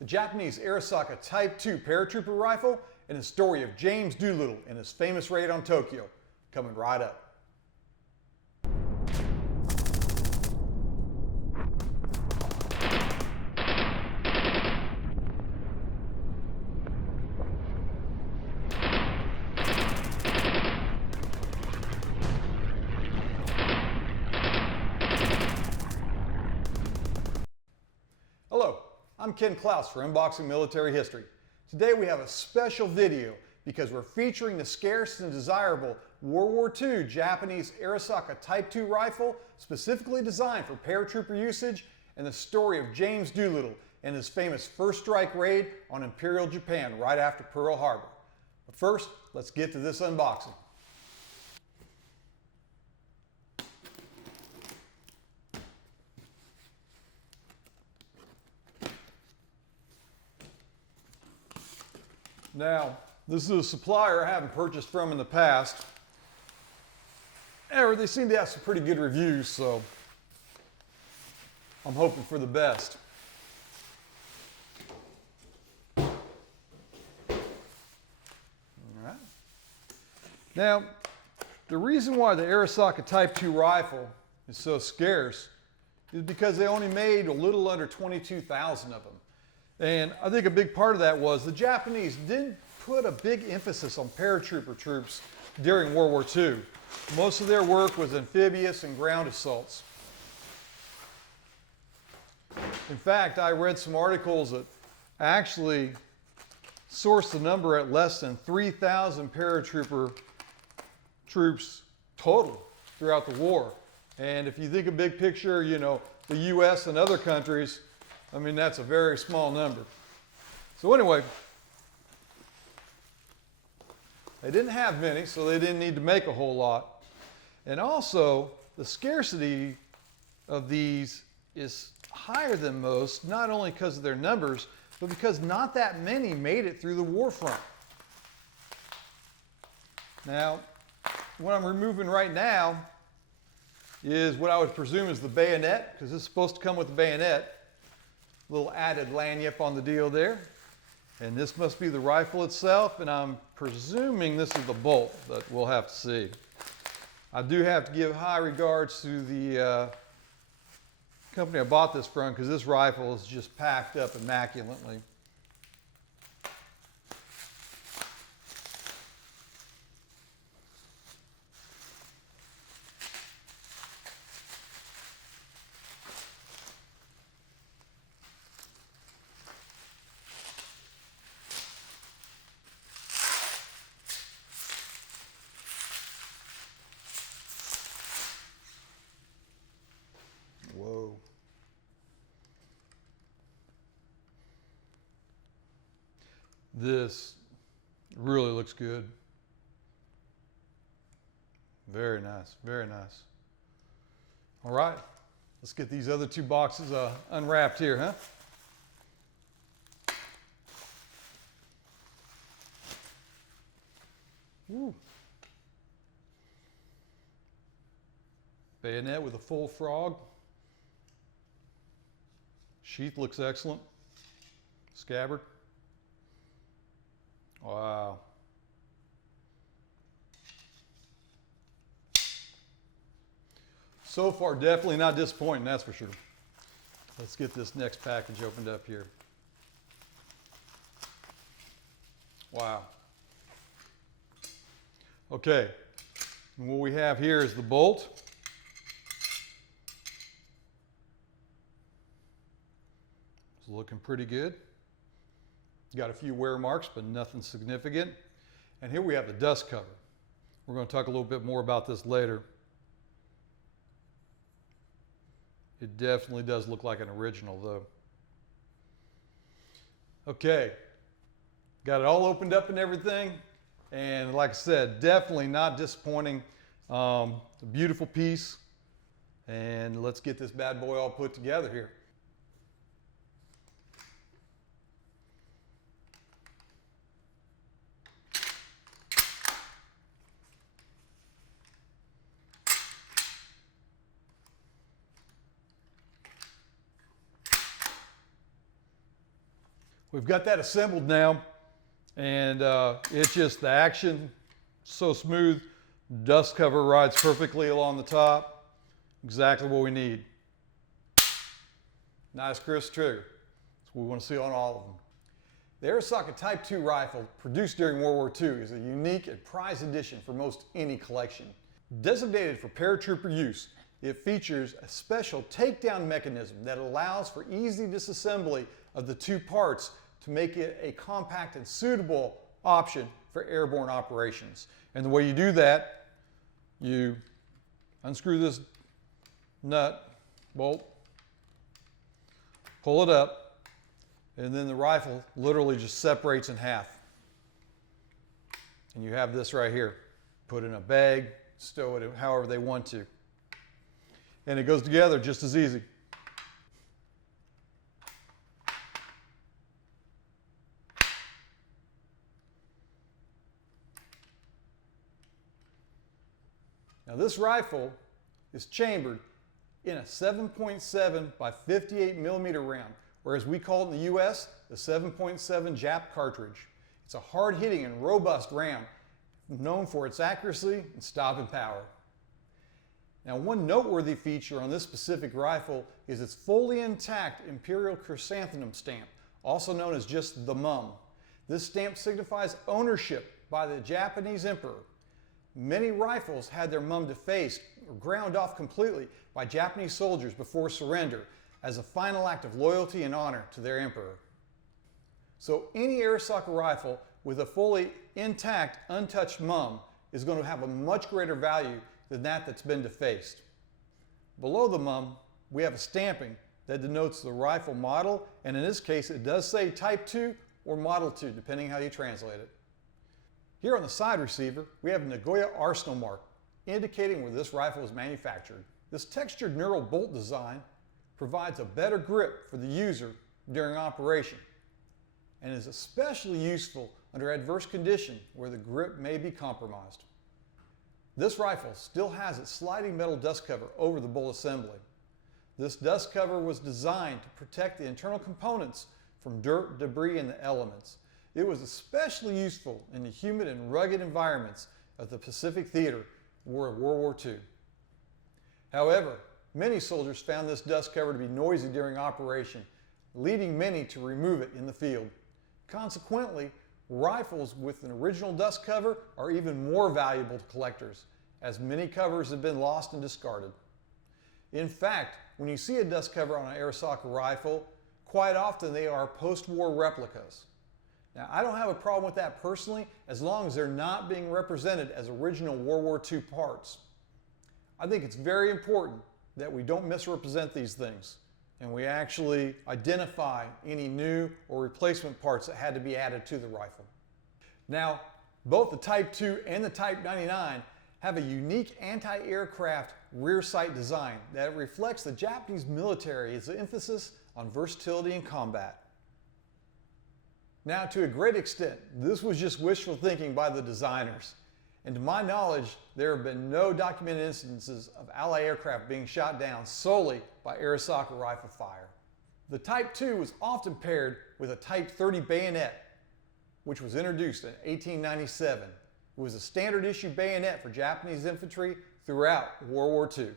the Japanese Arisaka Type 2 Paratrooper Rifle, and the story of James Doolittle and his famous raid on Tokyo, coming right up. Hello, I'm Ken Klaus for Unboxing Military History. Today we have a special video because we're featuring the scarce and desirable World War II Japanese Arisaka Type 2 rifle specifically designed for paratrooper usage, and the story of James Doolittle and his famous first strike raid on Imperial Japan right after Pearl Harbor. But first, let's get to this unboxing. Now, this is a supplier I haven't purchased from in the past. However, they seem to have some pretty good reviews, so I'm hoping for the best. All right. Now, the reason why the Arisaka Type 2 rifle is so scarce is because they only made a little under 22,000 of them. And I think a big part of that was the Japanese didn't put a big emphasis on paratrooper troops during World War II. Most of their work was amphibious and ground assaults. In fact, I read some articles that actually sourced the number at less than 3,000 paratrooper troops total throughout the war. And if you think a big picture, you know, the US and other countries, I mean, that's a very small number. So anyway, they didn't have many, so they didn't need to make a whole lot. And also, the scarcity of these is higher than most, not only because of their numbers, but because not that many made it through the war front. Now, what I'm removing right now is what I would presume is the bayonet, because it's supposed to come with the bayonet. Little added lanyard on the deal there. And this must be the rifle itself, and I'm presuming this is the bolt, but we'll have to see. I do have to give high regards to the company I bought this from, because this rifle is just packed up immaculately. Whoa. This really looks good. Very nice, very nice. All right, let's get these other two boxes unwrapped here, huh? Woo. Bayonet with a full frog. Sheath looks excellent. Scabbard. Wow. So far, definitely not disappointing, that's for sure. Let's get this next package opened up here. Wow. Okay, and what we have here is the bolt. It's looking pretty good. Got a few wear marks, but nothing significant. And here we have the dust cover. We're going to talk a little bit more about this later. It definitely does look like an original, though. Okay, got it all opened up and everything. And like I said, definitely not disappointing. A beautiful piece. And let's get this bad boy all put together here. We've got that assembled now, and it's just the action, so smooth. Dust cover rides perfectly along the top. Exactly what we need. Nice crisp trigger. That's what we want to see on all of them. The Arisaka Type 2 rifle, produced during World War II, is a unique and prized addition for most any collection. Designated for paratrooper use, it features a special takedown mechanism that allows for easy disassembly of the two parts to make it a compact and suitable option for airborne operations. And the way you do that, you unscrew this nut, bolt, pull it up, and then the rifle literally just separates in half. And you have this right here. Put it in a bag, stow it however they want to. And it goes together just as easy. Now this rifle is chambered in a 7.7 by 58 millimeter round, or as we call it in the US, the 7.7 Jap cartridge. It's a hard-hitting and robust round, known for its accuracy and stopping power. Now, one noteworthy feature on this specific rifle is its fully intact Imperial Chrysanthemum stamp, also known as just the MUM. This stamp signifies ownership by the Japanese Emperor. Many rifles had their MUM defaced or ground off completely by Japanese soldiers before surrender as a final act of loyalty and honor to their emperor. So any Arisaka rifle with a fully intact, untouched MUM is going to have a much greater value than that's been defaced. Below the MUM, we have a stamping that denotes the rifle model, and in this case it does say Type 2 or Model 2, depending how you translate it. Here on the side receiver, we have a Nagoya arsenal mark, indicating where this rifle was manufactured. This textured knurled bolt design provides a better grip for the user during operation, and is especially useful under adverse conditions where the grip may be compromised. This rifle still has its sliding metal dust cover over the bolt assembly. This dust cover was designed to protect the internal components from dirt, debris, and the elements. It was especially useful in the humid and rugged environments of the Pacific Theater War of World War II. However, many soldiers found this dust cover to be noisy during operation, leading many to remove it in the field. Consequently, rifles with an original dust cover are even more valuable to collectors, as many covers have been lost and discarded. In fact, when you see a dust cover on an Arisaka rifle, quite often they are post-war replicas. Now, I don't have a problem with that personally, as long as they're not being represented as original World War II parts. I think it's very important that we don't misrepresent these things, and we actually identify any new or replacement parts that had to be added to the rifle. Now, both the Type 2 and the Type 99 have a unique anti-aircraft rear sight design that reflects the Japanese military's emphasis on versatility in combat. Now, to a great extent, this was just wishful thinking by the designers. And to my knowledge, there have been no documented instances of Allied aircraft being shot down solely by Arisaka rifle fire. The Type 2 was often paired with a Type 30 bayonet, which was introduced in 1897. It was a standard issue bayonet for Japanese infantry throughout World War II.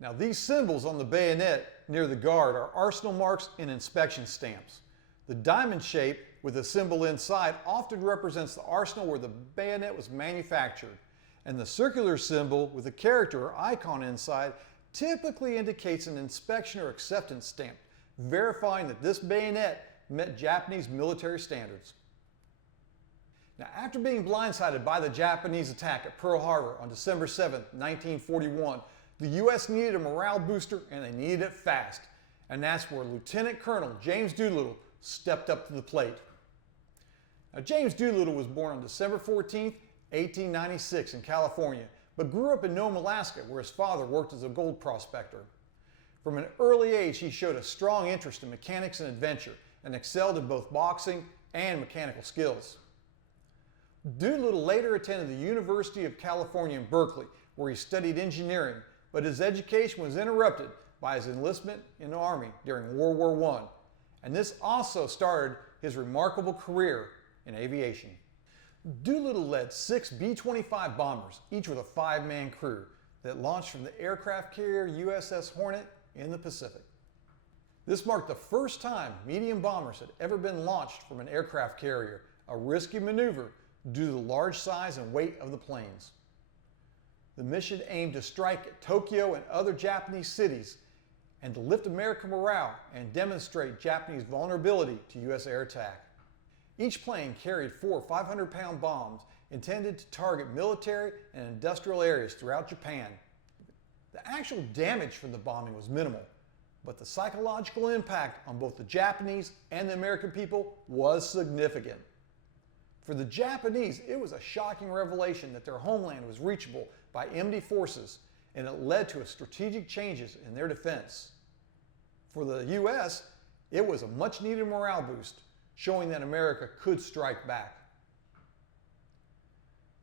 Now, these symbols on the bayonet near the guard are arsenal marks and inspection stamps. The diamond shape with a symbol inside often represents the arsenal where the bayonet was manufactured, and the circular symbol with a character or icon inside typically indicates an inspection or acceptance stamp, verifying that this bayonet met Japanese military standards. Now, after being blindsided by the Japanese attack at Pearl Harbor on December 7, 1941, the U.S. needed a morale booster, and they needed it fast. And that's where Lieutenant Colonel James Doolittle stepped up to the plate. Now, James Doolittle was born on December 14, 1896 in California, but grew up in Nome, Alaska, where his father worked as a gold prospector. From an early age, he showed a strong interest in mechanics and adventure, and excelled in both boxing and mechanical skills. Doolittle later attended the University of California in Berkeley, where he studied engineering, but his education was interrupted by his enlistment in the Army during World War I. and this also started his remarkable career in aviation. Doolittle led 6 B-25 bombers, each with a 5-man crew, that launched from the aircraft carrier USS Hornet in the Pacific. This marked the first time medium bombers had ever been launched from an aircraft carrier, a risky maneuver due to the large size and weight of the planes. The mission aimed to strike at Tokyo and other Japanese cities and to lift American morale and demonstrate Japanese vulnerability to U.S. air attack. Each plane carried 4 500-pound bombs intended to target military and industrial areas throughout Japan. The actual damage from the bombing was minimal, but the psychological impact on both the Japanese and the American people was significant. For the Japanese, it was a shocking revelation that their homeland was reachable by enemy forces, and it led to strategic changes in their defense. For the U.S., it was a much-needed morale boost, showing that America could strike back.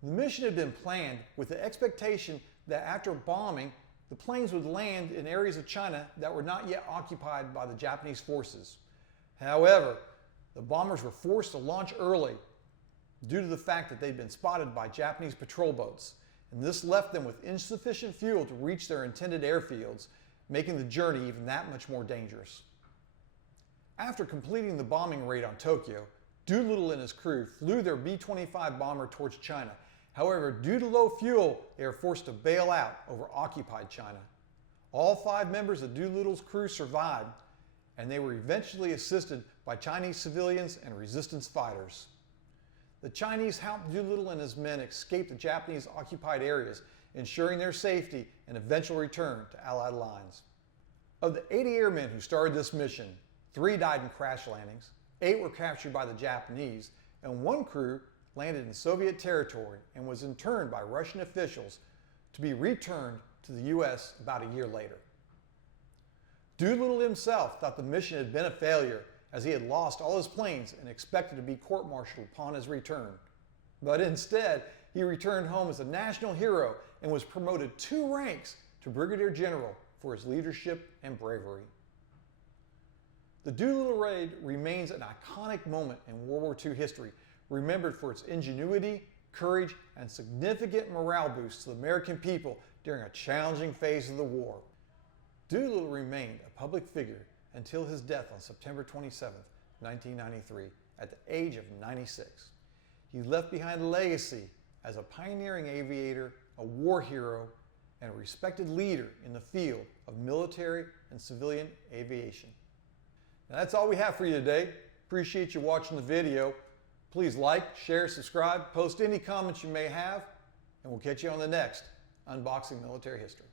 The mission had been planned with the expectation that after bombing, the planes would land in areas of China that were not yet occupied by the Japanese forces. However, the bombers were forced to launch early due to the fact that they'd been spotted by Japanese patrol boats, and this left them with insufficient fuel to reach their intended airfields, making the journey even that much more dangerous. After completing the bombing raid on Tokyo, Doolittle and his crew flew their B-25 bomber towards China. However, due to low fuel, they were forced to bail out over occupied China. All 5 members of Doolittle's crew survived, and they were eventually assisted by Chinese civilians and resistance fighters. The Chinese helped Doolittle and his men escape the Japanese occupied areas, ensuring their safety and eventual return to Allied lines. Of the 80 airmen who started this mission, 3 died in crash landings, 8 were captured by the Japanese, and 1 crew landed in Soviet territory and was interned by Russian officials to be returned to the U.S. about a year later. Doolittle himself thought the mission had been a failure, as he had lost all his planes and expected to be court-martialed upon his return. But instead, he returned home as a national hero and was promoted 2 ranks to Brigadier General for his leadership and bravery. The Doolittle Raid remains an iconic moment in World War II history, remembered for its ingenuity, courage, and significant morale boosts to the American people during a challenging phase of the war. Doolittle remained a public figure until his death on September 27, 1993, at the age of 96. He left behind a legacy as a pioneering aviator, a war hero, and a respected leader in the field of military and civilian aviation. Now, that's all we have for you today. Appreciate you watching the video. Please like, share, subscribe, post any comments you may have, and we'll catch you on the next Unboxing Military History.